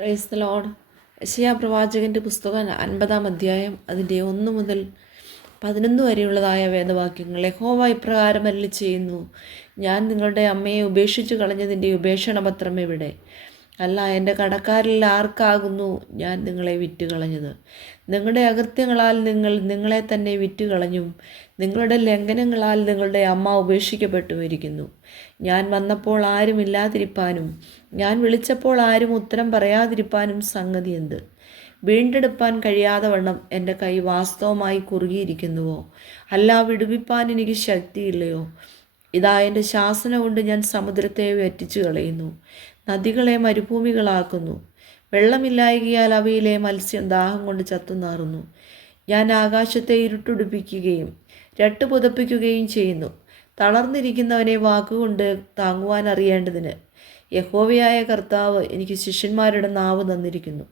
Praise the Lord. യെശയ്യാ പ്രവാചകൻ്റെ പുസ്തകം 50-ാം അധ്യായം അതിൻ്റെ 1 മുതൽ 11 വരെയുള്ളതായ വേദവാക്യങ്ങൾ. യഹോവ ഇപ്രകാരം അരുളിച്ചെയ്യുന്നു: ഞാൻ നിങ്ങളുടെ അമ്മയെ ഉപേക്ഷിച്ചു കളഞ്ഞതിൻ്റെ ഉപേക്ഷണപത്രം എവിടെ? അല്ല, എൻ്റെ കടക്കാരിൽ ആർക്കാകുന്നു ഞാൻ നിങ്ങളെ വിറ്റുകളഞ്ഞത്? നിങ്ങളുടെ അകൃത്യങ്ങളാൽ നിങ്ങൾ നിങ്ങളെ തന്നെ വിറ്റുകളഞ്ഞും നിങ്ങളുടെ ലംഘനങ്ങളാൽ നിങ്ങളുടെ അമ്മ ഉപേക്ഷിക്കപ്പെട്ടുമിരിക്കുന്നു. ഞാൻ വന്നപ്പോൾ ആരും ഇല്ലാതിരിപ്പാനും ഞാൻ വിളിച്ചപ്പോൾ ആരും ഉത്തരം പറയാതിരിപ്പാനും സംഗതി എന്ത്? വീണ്ടെടുപ്പാൻ കഴിയാതെ വണ്ണം എൻ്റെ കൈ വാസ്തവമായി കുറുകിയിരിക്കുന്നുവോ? അല്ല, വിടുവിപ്പാൻ എനിക്ക് ശക്തിയില്ലയോ? ഇതാ, എൻ്റെ ശാസന കൊണ്ട് ഞാൻ സമുദ്രത്തെ വറ്റിച്ചു കളയുന്നു, നദികളെ മരുഭൂമികളാക്കുന്നു. വെള്ളമില്ലായ്കയാൽ അവയിലെ മത്സ്യം ദാഹം കൊണ്ട് ചത്തുനാറുന്നു. ഞാൻ ആകാശത്തെ ഇരുട്ടുടുപ്പിക്കുകയും രട്ട് പുതപ്പിക്കുകയും ചെയ്യുന്നു. തളർന്നിരിക്കുന്നവനെ വാക്കുകൊണ്ട് താങ്ങുവാൻ അറിയേണ്ടതിന് യഹോവയായ കർത്താവ് എനിക്ക് ശിഷ്യന്മാരുടെ നാവ് തന്നിരിക്കുന്നു.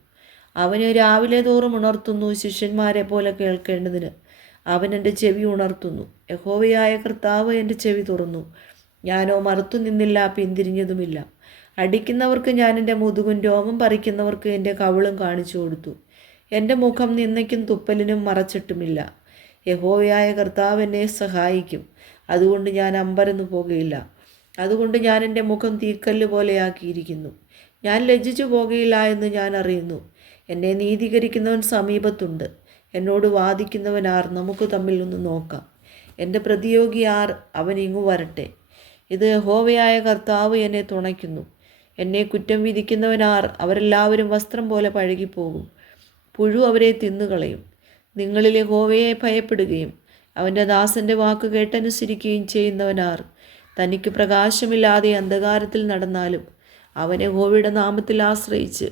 അവന് രാവിലെ തോറും ഉണർത്തുന്നു, ശിഷ്യന്മാരെ പോലെ കേൾക്കേണ്ടതിന് അവൻ എൻ്റെ ചെവി ഉണർത്തുന്നു. യഹോവയായ കർത്താവ് എൻ്റെ ചെവി തുറന്നു. ഞാനോ മറുത്തു നിന്നില്ല, പിന്തിരിഞ്ഞതുമില്ല. അടിക്കുന്നവർക്ക് ഞാൻ എൻ്റെ മുതുകും രോമം പറിക്കുന്നവർക്ക് എൻ്റെ കവിളും കാണിച്ചു കൊടുത്തു. എൻ്റെ മുഖം നിന്ദയ്ക്കും തുപ്പലിനും മറച്ചിട്ടുമില്ല. യഹോവയായ കർത്താവ് എന്നെ സഹായിക്കും, അതുകൊണ്ട് ഞാൻ അമ്പരന്നു പോകുകയില്ല. അതുകൊണ്ട് ഞാൻ എൻ്റെ മുഖം തീക്കല്ല് പോലെയാക്കിയിരിക്കുന്നു. ഞാൻ ലജ്ജിച്ചു പോകുകയില്ല എന്ന് ഞാൻ അറിയുന്നു. എന്നെ നീതീകരിക്കുന്നവൻ സമീപത്തുണ്ട്. എന്നോട് വാദിക്കുന്നവൻ ആർ? നമുക്ക് തമ്മിൽ ഒന്ന് നോക്കാം. എൻ്റെ പ്രതിയോഗി ആർ? അവൻ ഇങ്ങു വരട്ടെ. ഇത് യഹോവയായ കർത്താവ് എന്നെ തുണയ്ക്കുന്നു. എന്നെ കുറ്റം വിധിക്കുന്നവനാർ? അവരെല്ലാവരും വസ്ത്രം പോലെ പഴകിപ്പോകും. പുഴു അവരെ തിന്നുകളയും. നിങ്ങളിൽ യഹോവയെ ഭയപ്പെടുകയും അവൻ്റെ ദാസൻ്റെ വാക്ക് കേട്ടനുസരിക്കുകയും ചെയ്യുന്നവനാർ? തനിക്ക് പ്രകാശമില്ലാതെ അന്ധകാരത്തിൽ നടന്നാലും അവൻ യഹോവയുടെ നാമത്തിൽ ആശ്രയിച്ച്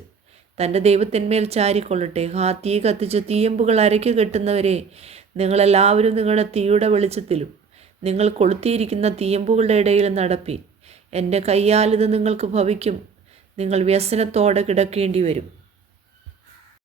തൻ്റെ ദൈവത്തിന്മേൽ ചാരിക്കൊള്ളട്ടെ. തീ കത്തിച്ച് തീയമ്പുകൾ അരയ്ക്ക് കെട്ടുന്നവരെ, നിങ്ങളെല്ലാവരും നിങ്ങളുടെ തീയുടെ വെളിച്ചത്തിലും നിങ്ങൾ കൊളുത്തിയിരിക്കുന്ന തീയമ്പുകളുടെ ഇടയിലും നടപ്പി. എൻ്റെ കയ്യാൽ ഇത് നിങ്ങൾക്ക് ഭവിക്കും. നിങ്ങൾ വ്യസനത്തോടെ കിടക്കേണ്ടി വരും.